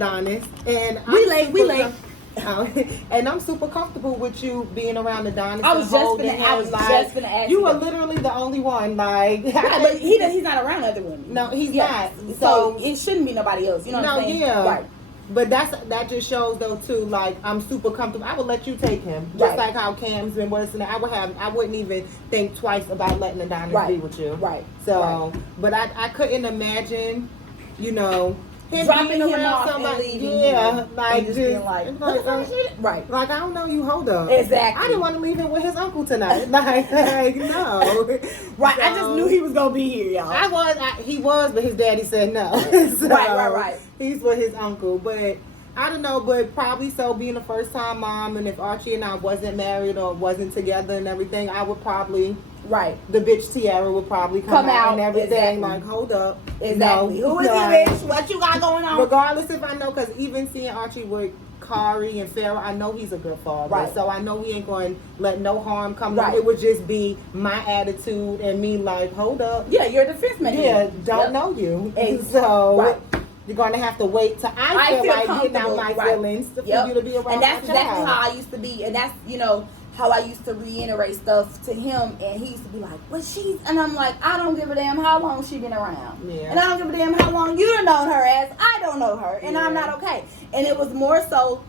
Adonis, and we late. And I'm super comfortable with you being around Adonis. I was just gonna ask you. Were literally the only one. Like, yeah, but he's not around other women. No, he's not. So it shouldn't be nobody else. You know what I'm saying? Yeah. Right. But that just shows though too. Like, I'm super comfortable. I would let you take him, just like how Cam's been with us, and I wouldn't even think twice about letting Adonis be with you. Right. So, but I couldn't imagine, him dropping him off somebody, and leaving. like just being like right. Like, I don't know you. Hold up. Exactly. I didn't want to leave him with his uncle tonight. like no. Right. So, I just knew he was gonna be here, y'all. He was, but his daddy said no. So, right. He's with his uncle, but I don't know, but probably so being a first time mom, and if Archie and I wasn't married or wasn't together and everything, I would probably. Right. The bitch Tiara would probably come out and everything. Exactly. Like, hold up. Exactly. No, who is like, the bitch? What you got going on? Regardless if I know, because even seeing Archie with Kari and Farrah, I know he's a good father. Right. So I know he ain't going to let no harm come. Right. It would just be my attitude and me like, hold up. Yeah, you're a defense mechanism. Yeah, don't know you. And so you're going to have to wait till I feel like getting out my feelings for you to be around. And that's exactly how I used to be. And that's, how I used to reiterate stuff to him, and he used to be like, well, and I'm like, I don't give a damn how long she been around. Yeah. And I don't give a damn how long you done known her as I don't know her, and I'm not okay. And it was more so,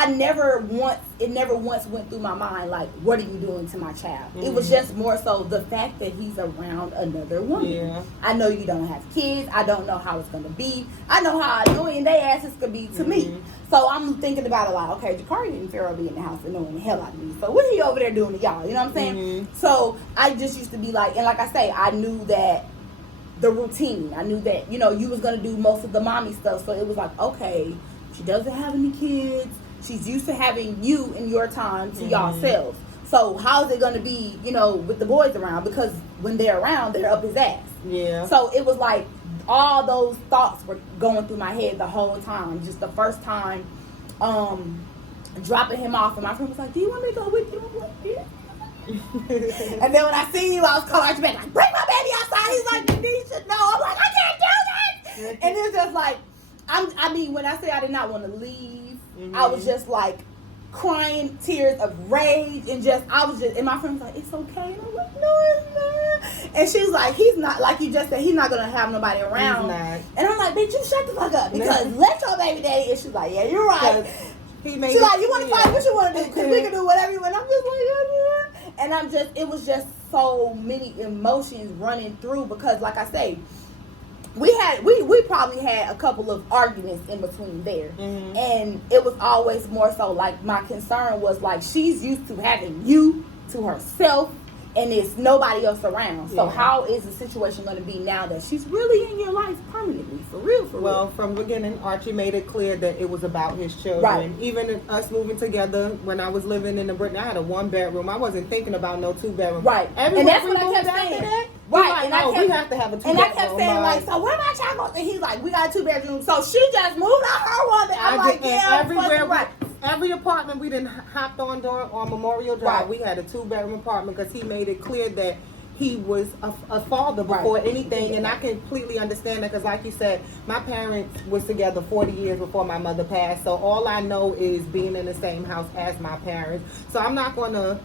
it never once went through my mind, like, what are you doing to my child? Mm-hmm. It was just more so the fact that he's around another woman. Yeah. I know you don't have kids. I don't know how it's going to be. I know how annoying they asses could be to me. So I'm thinking about it like, okay, Jakari and Farrah be in the house annoying the hell out of me. So what are he over there doing to y'all? You know what I'm saying? Mm-hmm. So I just used to be like, and like I say, I knew that the routine. I knew that, you was going to do most of the mommy stuff. So it was like, okay, she doesn't have any kids. She's used to having you in your time to yourselves. So how is it going to be, with the boys around? Because when they're around, they're up his ass. Yeah. So it was like all those thoughts were going through my head the whole time. Just the first time dropping him off. And my friend was like, do you want me to go with you? I'm like, yeah. And then when I seen you, I was calling Archie back, like, bring my baby outside. He's like, you should know. I'm like, I can't do this. And it's just like, when I say I did not want to leave, I was just like crying tears of rage and and my friend was like, it's okay. And I'm like, no, it's not. And she was like, he's not, like you just said, he's not going to have nobody around. He's not. And I'm like, bitch, you shut the fuck up because let your baby daddy. And she's like, yeah, you're right. She's like, you want to fight? What you want to do? Because we can do whatever you want. I'm just like, yeah. And it was just so many emotions running through because like I say, we probably had a couple of arguments in between there. Mm-hmm. And it was always more so like my concern was like she's used to having you to herself and there's nobody else around. So how is the situation going to be now that she's really in your life permanently? For real. Well, from the beginning, Archie made it clear that it was about his children. Right. Even us moving together, when I was living in the Britain, I had a 1-bedroom. I wasn't thinking about no 2-bedroom. Right. And that's what I kept saying. Right. Like, and we have to have a 2-bedroom. And I kept saying, like, so where my child going? And he's like, we got a 2-bedroom. So she just moved out her one. I'm like, yeah, everywhere. Right. Every apartment we didn't hopped on Memorial Drive, we had a 2-bedroom apartment because he made it clear that he was a father before anything, and I completely understand that because, like you said, my parents was together 40 years before my mother passed, so all I know is being in the same house as my parents. So I'm not going to,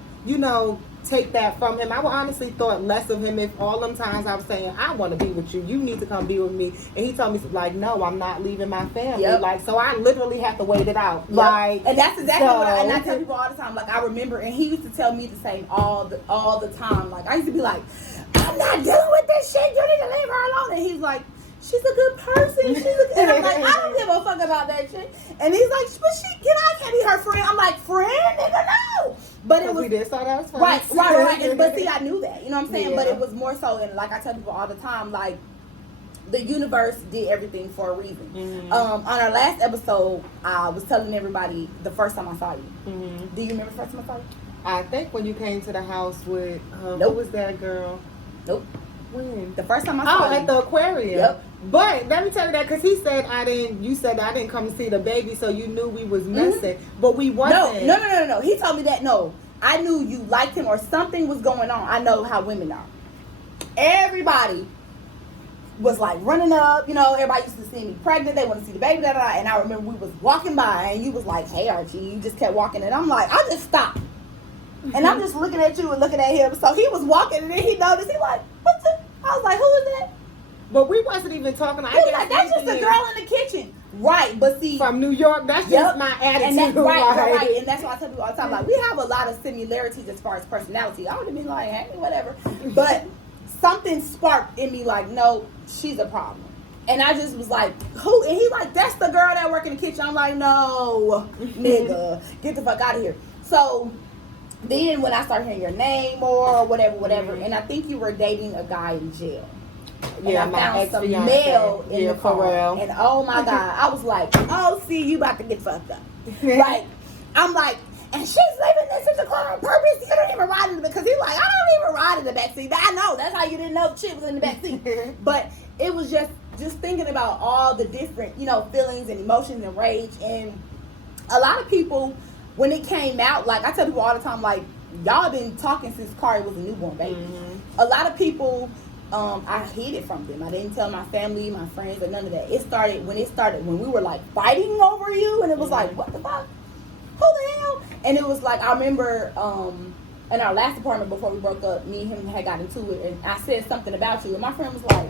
take that from him. I would honestly thought less of him if all them times I was saying, I want to be with you. You need to come be with me. And he told me, like, no, I'm not leaving my family. Yep. Like, so I literally have to wait it out. Yep. Like, and that's exactly what I tell people all the time. Like, I remember, and he used to tell me the same all the time. Like, I used to be like, I'm not dealing with this shit. You need to leave her alone. And he's like, she's a good person. And I'm like, I don't give a fuck about that shit. And he's like, but can I be her friend? I'm like, friend? Nigga, no. But it was, we did start out as friends. Right. But see, I knew that. You know what I'm saying? Yeah. But it was more so, and like I tell people all the time, like, the universe did everything for a reason. Mm-hmm. On our last episode, I was telling everybody the first time I saw you. Mm-hmm. Do you remember the first time I saw you? I think when you came to the house with, who was that girl? Nope. When? The first time I saw you. At the aquarium. Yep. But let me tell you that because he said you said I didn't come to see the baby, so you knew we was messing. Mm-hmm. But we wasn't. No. He told me that, no. I knew you liked him or something was going on. I know how women are. Everybody was like running up, you know, everybody used to see me pregnant, they want to see the baby, da, da, da. And I remember we was walking by and you was like, hey Archie, you just kept walking, and I'm like, I just stopped. And I'm just looking at you and looking at him. So he was walking and then he noticed, he like, what's it? I was like, who is that? But we wasn't even talking. He was like, that's just a girl in the kitchen. Right, but see. From New York, that's just my attitude. And that's right. And that's why I tell people all the time, like, we have a lot of similarities as far as personality. I would have been like, hey, whatever. But something sparked in me like, no, she's a problem. And I just was like, who? And he like, that's the girl that work in the kitchen. I'm like, no, nigga, get the fuck out of here. So then when I started hearing your name more or whatever, and I think you were dating a guy in jail. Yeah, and I found some mail in the car. And oh my God, I was like, oh, see, you about to get fucked up. Right. I'm like, and she's leaving this in the car on purpose. You don't even ride in the, because he's like, I don't even ride in the backseat. I know, that's how you didn't know shit was in the backseat. But it was just thinking about all the different, you know, feelings and emotions and rage. And a lot of people, when it came out, like I tell people all the time, like, y'all been talking since Kari was a newborn baby. Mm-hmm. A lot of people, I hid it from them. I didn't tell my family, my friends, or none of that. It started when we were like fighting over you, and it was like, what the fuck? Who the hell? And it was like, I remember in our last apartment before we broke up, me and him had got into it, and I said something about you, and my friend was like,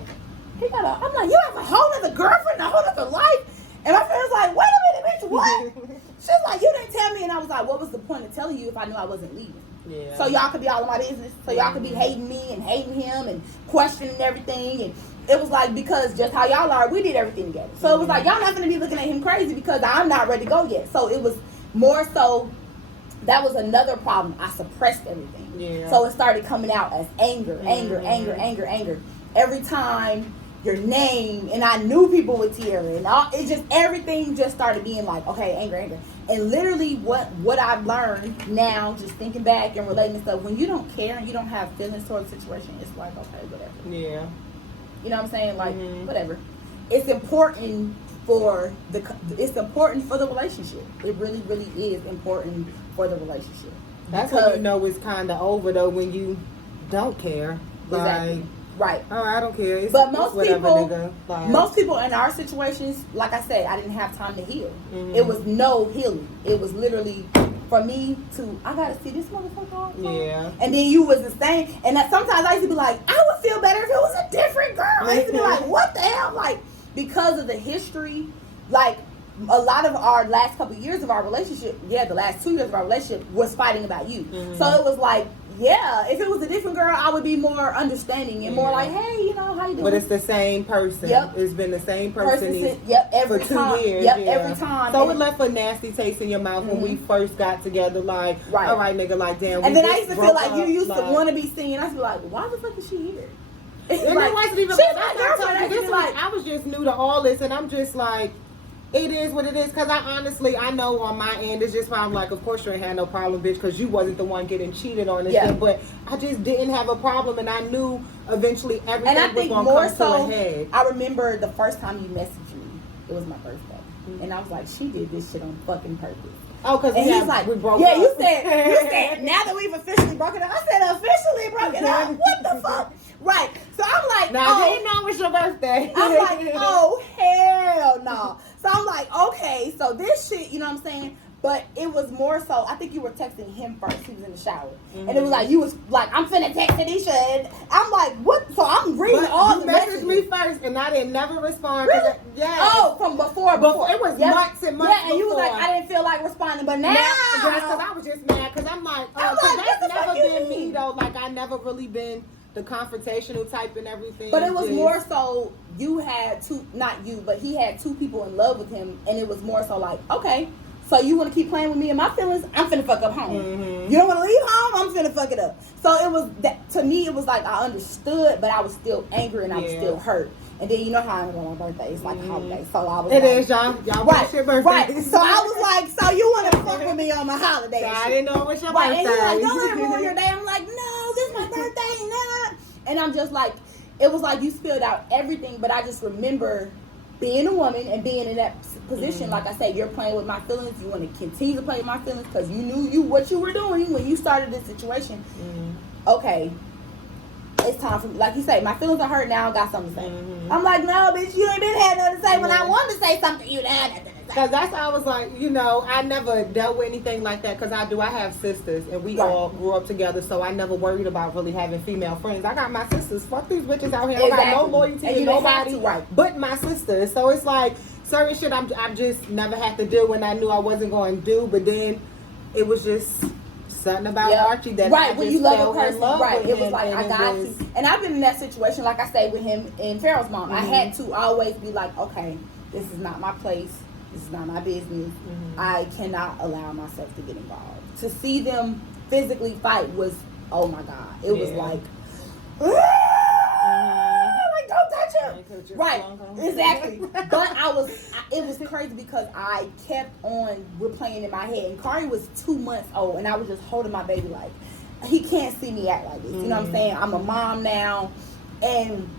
I'm like, you have a whole other girlfriend, a whole other life? And my friend was like, wait a minute, bitch, what? She was like, you didn't tell me, and I was like, what was the point of telling you if I knew I wasn't leaving? Yeah. So y'all could be all in my business. So y'all could be hating me and hating him and questioning everything. And it was like, because just how y'all are, we did everything together. So it was like, y'all not going to be looking at him crazy because I'm not ready to go yet. So it was more so, that was another problem. I suppressed everything. Yeah. So it started coming out as anger. Every time your name, and I knew people with Tierra, and it just, everything just started being like, okay, anger. And literally what I've learned now, just thinking back and relating to stuff, when you don't care and you don't have feelings towards the situation, it's like, okay, whatever. Yeah. You know what I'm saying? Like, whatever. It's important for the relationship. It really, really is important for the relationship. That's when you know it's kind of over, though, when you don't care. Exactly. Like, right. Oh, I don't care. But most people in our situations, like I said, I didn't have time to heal. Mm-hmm. It was no healing. It was literally for me to, I gotta see this motherfucker all the time. Yeah. And then you was the same. And that sometimes I used to be like, I would feel better if it was a different girl. I used to be like, what the hell? Like, because of the history, like a lot of our last couple of years of our relationship, the last 2 years of our relationship was fighting about you. Mm-hmm. So it was like, yeah, if it was a different girl, I would be more understanding and more like, hey, you know, how you doing? But it's the same person. Yep. It's been the same person every for 2 time. years. Yep, every time. So it left a nasty taste in your mouth when we first got together. Like, all right, nigga, like, damn. And then I used to feel like you used to want to be seen. I used to be like, why the fuck is she here? And like, it wasn't even like, I was just new to all this, and I'm just like, it is what it is, because I know on my end, it's just why I'm like, of course you ain't had no problem, bitch, because you wasn't the one getting cheated on and shit, but I just didn't have a problem, and I knew eventually everything was going to come to a head. I remember the first time you messaged me, it was my birthday, and I was like, she did this shit on fucking purpose. Oh, because he's like, we broke up. You said, now that we've officially broken up. I said, officially broken up? What the fuck? Right. So I'm like, now, I didn't know it was your birthday. I'm like, oh, hell no. So I'm like, okay, so this shit, you know what I'm saying? But it was more so, I think you were texting him first. He was in the shower. Mm-hmm. And it was like, you was like, I'm finna text Tanisha. And I'm like, what? So I'm reading all the messages. You messaged me first, and I didn't never respond. Really? Yeah. Oh, from before. It was months and months before. And you was like, I didn't feel like responding. But now. Because I was just mad. Because I'm like, that's never been me, though. Like, I never really been the confrontational type and everything. But it was more so, you had not you, but he had 2 people in love with him. And it was more so like, okay. So you want to keep playing with me and my feelings? I'm finna fuck up home. Mm-hmm. You don't want to leave home? I'm finna fuck it up. So it was that, to me, it was like I understood, but I was still angry and I was still hurt. And then you know how I'm on my birthday. It's like a holiday. So I was It is, y'all. Y'all right, your birthday. Right. So I was like, so you want to fuck with me on my holiday? So I didn't know it was your birthday. And he's like, don't let it ruin your day. I'm like, no, this is my birthday. Nah. And I'm just like, it was like you spilled out everything, but I just remember being a woman and being in that position. Like I said, you're playing with my feelings. You want to continue to play with my feelings because you knew what you were doing when you started this situation. Okay, it's time for me. Like you say, my feelings are hurt now. I got something to say. I'm like, no, bitch, you ain't been had nothing to say. When I wanted to say something, you didn't have nothing to say. Because that's how I was like, I never dealt with anything like that. Because I have sisters, and we all grew up together, so I never worried about really having female friends. I got my sisters. Fuck these bitches out here. I got no loyalty to nobody but my sisters. So it's like certain shit I just never had to do when I knew I wasn't going to do. But then it was just something about Archie that when you love a person, it was like I got to. And I've been in that situation, like I say with him and Farrell's mom. I had to always be like, okay, this is not my place. This is not my business. I cannot allow myself to get involved. To see them physically fight was, oh my God. It was like, like, don't touch him. Right, exactly. But it was crazy because I kept on replaying in my head. And Kari was 2 months old, and I was just holding my baby like, he can't see me act like this. You know what I'm saying? I'm a mom now. And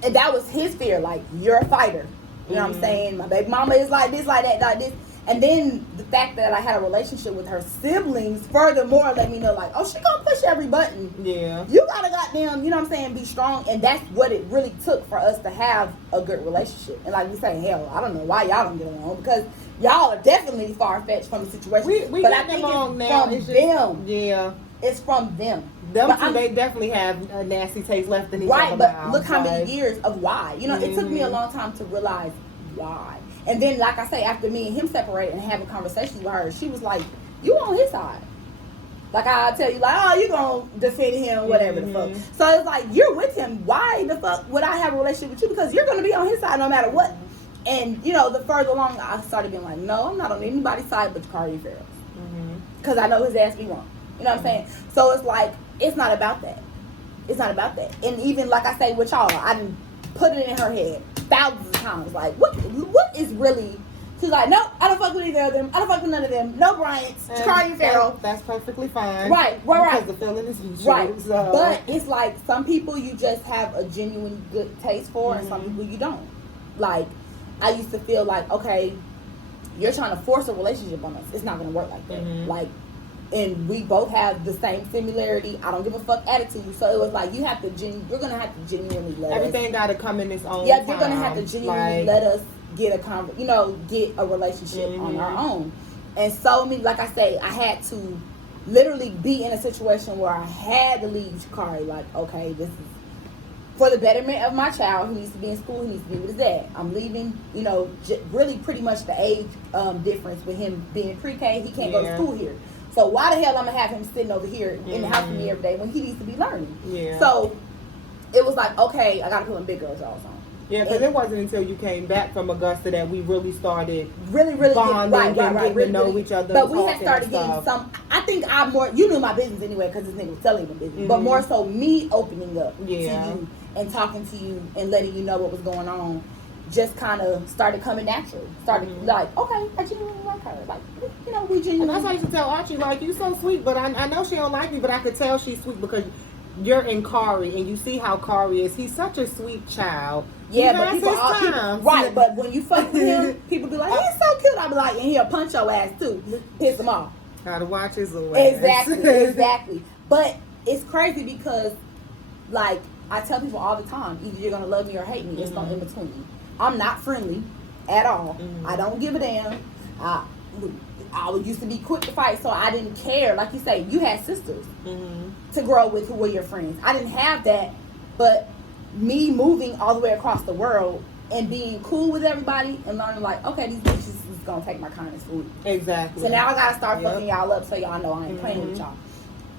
that was his fear, like, you're a fighter. You know what I'm saying? My baby mama is like this, like that, like this. And then the fact that I had a relationship with her siblings furthermore let me know, like, oh, she gonna push every button. Yeah. You gotta goddamn, you know what I'm saying, be strong. And that's what it really took for us to have a good relationship. And like we say, hell, I don't know why y'all don't get along, because y'all are definitely far-fetched from the situation. We but get I think along it's now. from It's them. Yeah. It's from them. Them two, they definitely have a nasty taste left in each other. Right, but look how many years of why. You know, it took me a long time to realize why. And then, like I say, after me and him separated and having conversations with her, she was like, you on his side. Like, I'll tell you, like, oh, you gonna defend him, whatever the fuck. So it's like, you're with him. Why the fuck would I have a relationship with you? Because you're gonna be on his side no matter what. And, the further along, I started being like, no, I'm not on anybody's side but Kari and Farrell. Because I know his ass be wrong. You know what I'm saying? So it's like, it's not about that. It's not about that. And even, like I say, with y'all, I didn't put it in her head thousands of times. Like, what is really... She's like, nope, I don't fuck with either of them. I don't fuck with none of them. No Bryant's. Kari and Farrell. That's perfectly fine. Right. Because the feeling is mutual. Right. So. But it's like, some people you just have a genuine good taste for, and some people you don't. Like, I used to feel like, okay, you're trying to force a relationship on us. It's not going to work like that. Like, and we both have the same similarity. I don't give a fuck attitude. So it was like, you're going to have to genuinely let everything got to come in its own you're time. going to have to genuinely let us get a relationship on our own. And so, like I say, I had to literally be in a situation where I had to leave Kari. Like, okay, this is for the betterment of my child, who needs to be in school, who needs to be with his dad. I'm leaving, really pretty much the age difference with him being pre-K. He can't go to school here. So why the hell I'm going to have him sitting over here in the house with me every day when he needs to be learning? Yeah. So it was like, okay, I got to put my big girl jaws on. Yeah, because it wasn't until you came back from Augusta that we really started really bonding, getting to know each other. But we had started getting some. I think you knew my business anyway, because this nigga was telling me business. But more so me opening up to you and talking to you and letting you know what was going on, just kind of started coming natural. Started like, okay, I genuinely like her. Like, we genuinely. And that's how I used to tell Archie, like, you so sweet, but I know she don't like me, but I could tell she's sweet because you're in Kari and you see how Kari is. He's such a sweet child. Yeah, but people right, but when you fuck with him, people be like, he's so cute. I be like, and he'll punch your ass too. Piss him off. Gotta watch his little ass. Exactly. But it's crazy because, like, I tell people all the time, either you're gonna love me or hate me. It's no in between. I'm not friendly at all. I don't give a damn. I used to be quick to fight, so I didn't care. Like you say, you had sisters to grow with who were your friends. I didn't have that, but me moving all the way across the world and being cool with everybody and learning, like, okay, these bitches is gonna take my kindness for you. Exactly. So now I gotta start fucking y'all up so y'all know I ain't playing with y'all.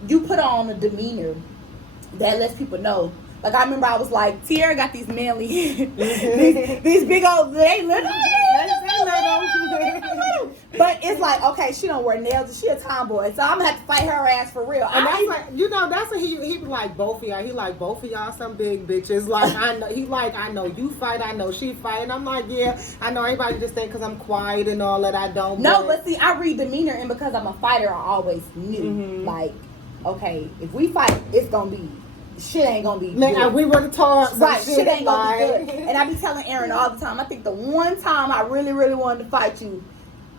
You put on a demeanor that lets people know. Like, I remember I was like, Tierra got these manly, these big old, they little. But it's like, okay, she don't wear nails and she a tomboy, so I'm gonna have to fight her ass for real. And that's like, that's what he be like both of y'all. He like both of y'all some big bitches. Like, I know, I know you fight, I know she fight. And I'm like, yeah, I know everybody just think because I'm quiet and all that I don't. No, but see, I read demeanor, and because I'm a fighter, I always knew, like, okay, if we fight, it's gonna be, shit ain't gonna be good. We would have talked. Right, shit ain't gonna be good. And I be telling Aaron all the time, I think the one time I really, really wanted to fight you,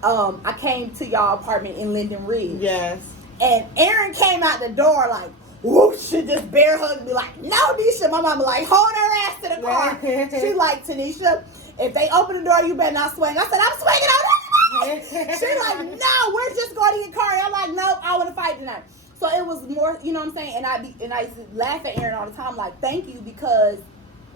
I came to y'all apartment in Linden Ridge. Yes. And Aaron came out the door like, whoosh, she just bear hugged me like, no, Nisha. My mama like, hold her ass to the car. She like, Tanisha, if they open the door, you better not swing. I said, I'm swinging on everybody. She like, no, we're just going to get car. I'm like, nope, I want to fight tonight. So it was more, you know what I'm saying? And I used to laugh at Aaron all the time, like, thank you, because,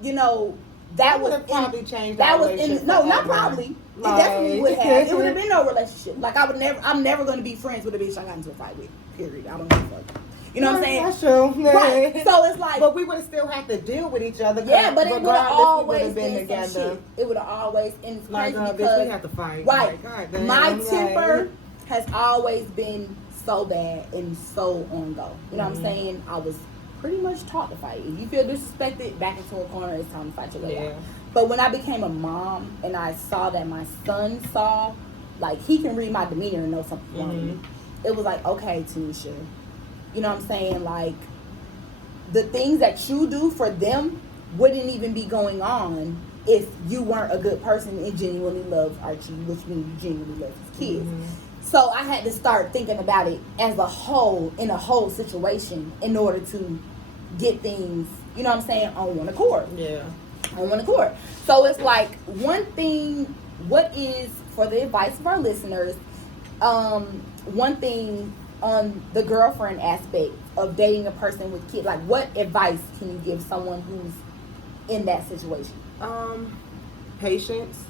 you know, that would was have probably changed. That was in no, not probably. Like, it definitely would have. It would have been no relationship. Like I'm never going to be friends with a bitch I got into a fight with. Period. I don't give a fuck. You know what I'm saying? That's true. Right. So it's like, but we would have still had to deal with each other. Yeah, but it would have always been together. Some shit. It would have always, and it's like, crazy because we have to fight. Right. Like, my temper has always been so bad and so on go. You know what I'm saying? I was pretty much taught to fight. If you feel disrespected, back into a corner, it's time to fight your way out. But when I became a mom and I saw that my son saw, like, he can read my demeanor and know something's wrong with me, it was like, okay, Tanisha, you know what I'm saying? Like, the things that you do for them wouldn't even be going on if you weren't a good person and genuinely loved Archie, which means you genuinely love his kids. So I had to start thinking about it as a whole, in a whole situation, in order to get things, you know what I'm saying, on one accord. Yeah. On one accord. So it's like, one thing, what is, for the advice of our listeners, one thing on the girlfriend aspect of dating a person with kids, like, what advice can you give someone who's in that situation? Patience.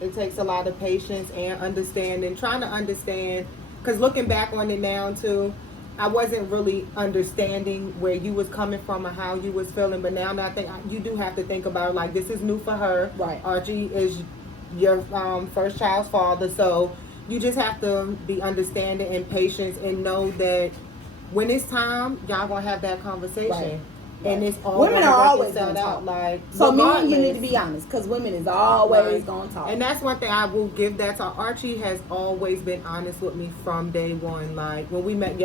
It takes a lot of patience and understanding, trying to understand, because looking back on it now too, I wasn't really understanding where you was coming from or how you was feeling, but now I think you do have to think about, like, this is new for her. Right. Archie is your first child's father, so you just have to be understanding and patient and know that when it's time, y'all gonna have that conversation. Right. And it's all women are always going to talk. Like, so men, you need to be honest, because women is always going to talk. And that's one thing I will give that to. Archie has always been honest with me from day one. Like, when we met,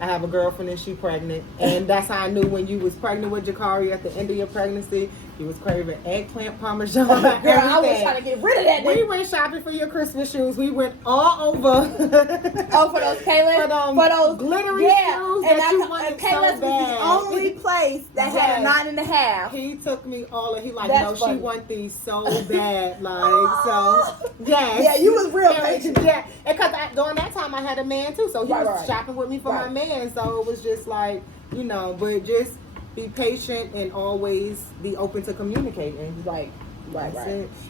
I have a girlfriend and she pregnant, and that's how I knew when you was pregnant with Jakari at the end of your pregnancy. You was craving eggplant parmesan. Girl, I was trying to get rid of that. We went shopping for your Christmas shoes. We went all over. For those Payless? For those glittery shoes and that you wanted so bad. Was the only place that had a 9.5. He took me all, and he like, That's no, funny. she want these so bad. Like, so, yes. Yeah, you was real patient. Yeah, and because during that time I had a man too, so he was shopping with me for my man. So it was just like, but just be patient and always be open to communicating. Right.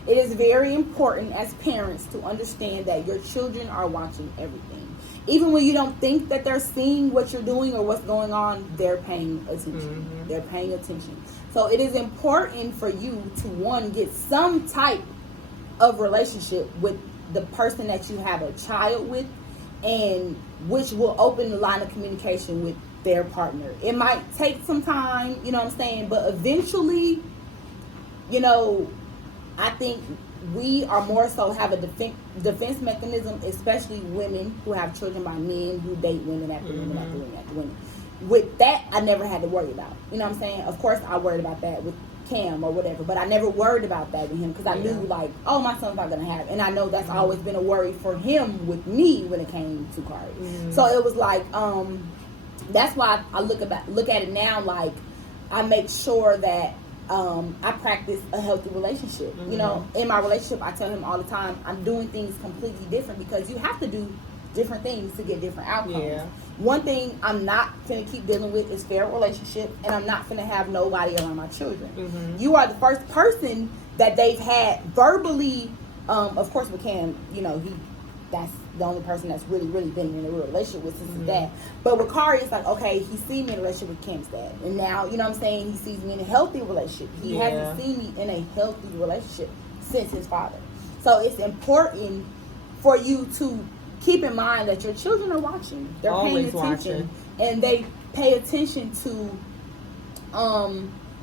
It is very important as parents to understand that your children are watching everything. Even when you don't think that they're seeing what you're doing or what's going on, they're paying attention. They're paying attention. So it is important for you to, one, get some type of relationship with the person that you have a child with, and which will open the line of communication with their partner. It might take some time, you know what I'm saying, but eventually, I think we are more so have a defense mechanism, especially women who have children by men who date women after women after women after women. With that, I never had to worry about. You know what I'm saying? Of course, I worried about that with Cam or whatever, but I never worried about that with him because I knew, like, oh, my son's not gonna have it. And I know that's always been a worry for him with me when it came to Kari. So it was like, that's why I look at it now, like, I make sure that I practice a healthy relationship. You know, in my relationship, I tell him all the time, I'm doing things completely different because you have to do different things to get different outcomes. One thing I'm not finna keep dealing with is fair relationship, and I'm not finna have nobody around my children. You are the first person that they've had verbally, of course with Cam, that's the only person that's really been in a real relationship with since his dad. But with Kari, it's like, okay, he seen me in a relationship with Cam's dad. And now, you know what I'm saying, he sees me in a healthy relationship. He hasn't seen me in a healthy relationship since his father. So it's important for you to keep in mind that your children are watching. They're always paying attention. And they pay attention to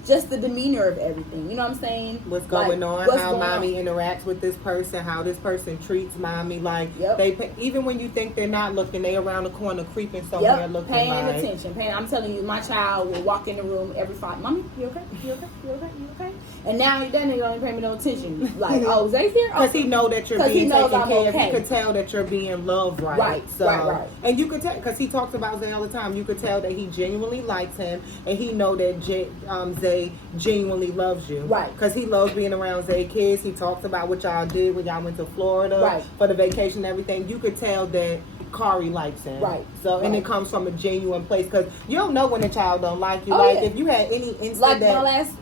just the demeanor of everything. You know what I'm saying? What's going on? What's how going mommy on. interacts with this person? How this person treats mommy? Like Yep. even when you think they're not looking, they around the corner creeping somewhere looking. Paying like, attention. I'm telling you, my child will walk in the room every 5. Mommy, you okay? You okay? You okay? You okay? And now that nigga don't pay me no attention. Like, oh, Zay's here? Because he know that you're being taken care of. Okay. You could tell that you're being loved right. Right. And you could tell, because he talks about Zay all the time, you could tell that he genuinely likes him, and he know that Zay genuinely loves you. Right. Because he loves being around Zay kids. He talks about what y'all did when y'all went to Florida for the vacation and everything. You could tell that Kari likes him. Right. So, and it comes from a genuine place, because you don't know when a child don't like you. If you had any instant like that... my last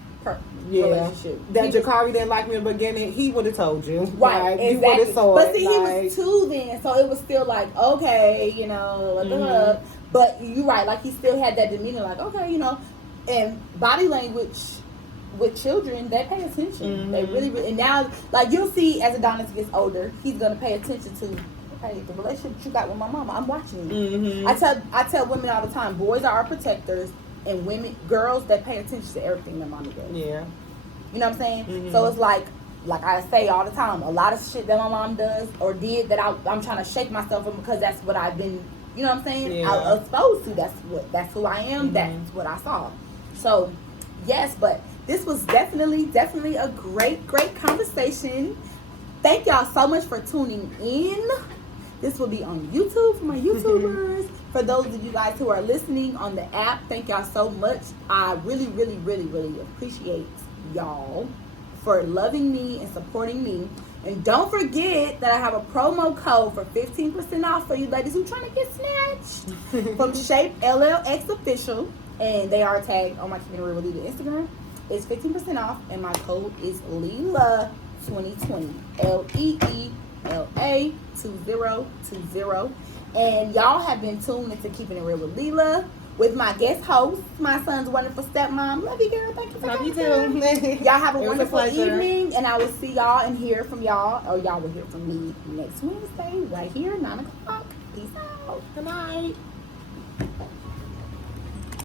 relationship. That Jakari didn't like me in the beginning, he would have told you. Right, like, exactly. You would have saw but see, it, he was 2 then, so it was still like, okay, you know, but you're right, like he still had that demeanor, like, okay, you know, and body language with children, they pay attention. They really, and now, like you'll see as Adonis gets older, he's gonna pay attention to, okay, the relationship you got with my mama, I'm watching you. I tell women all the time, boys are our protectors. And girls that pay attention to everything that mommy does. Yeah. You know what I'm saying? So it's like I say all the time, a lot of shit that my mom does or did that I'm trying to shake myself from, because that's what I've been, you know what I'm saying? Yeah. I was exposed to. That's who I am. That's what I saw. So, yes, but this was definitely a great conversation. Thank y'all so much for tuning in. This will be on YouTube for my YouTubers. For those of you guys who are listening on the app, thank y'all so much. I really appreciate y'all for loving me and supporting me. And don't forget that I have a promo code for 15% off for you ladies who trying to get snatched from Shape LLX Official. And they are tagged on my Keeping It Real with Leela Instagram. It's 15% off, and my code is Leela 2020. LEELA 2020. And y'all have been tuned into Keeping It Real with Leela with my guest host, my son's wonderful stepmom. Love you, girl. Thank you for coming. Love you too. Y'all have a It was wonderful a pleasure. evening, and I will see y'all and hear from y'all, or y'all will hear from me next Wednesday right here, 9 o'clock. Peace out. Good night.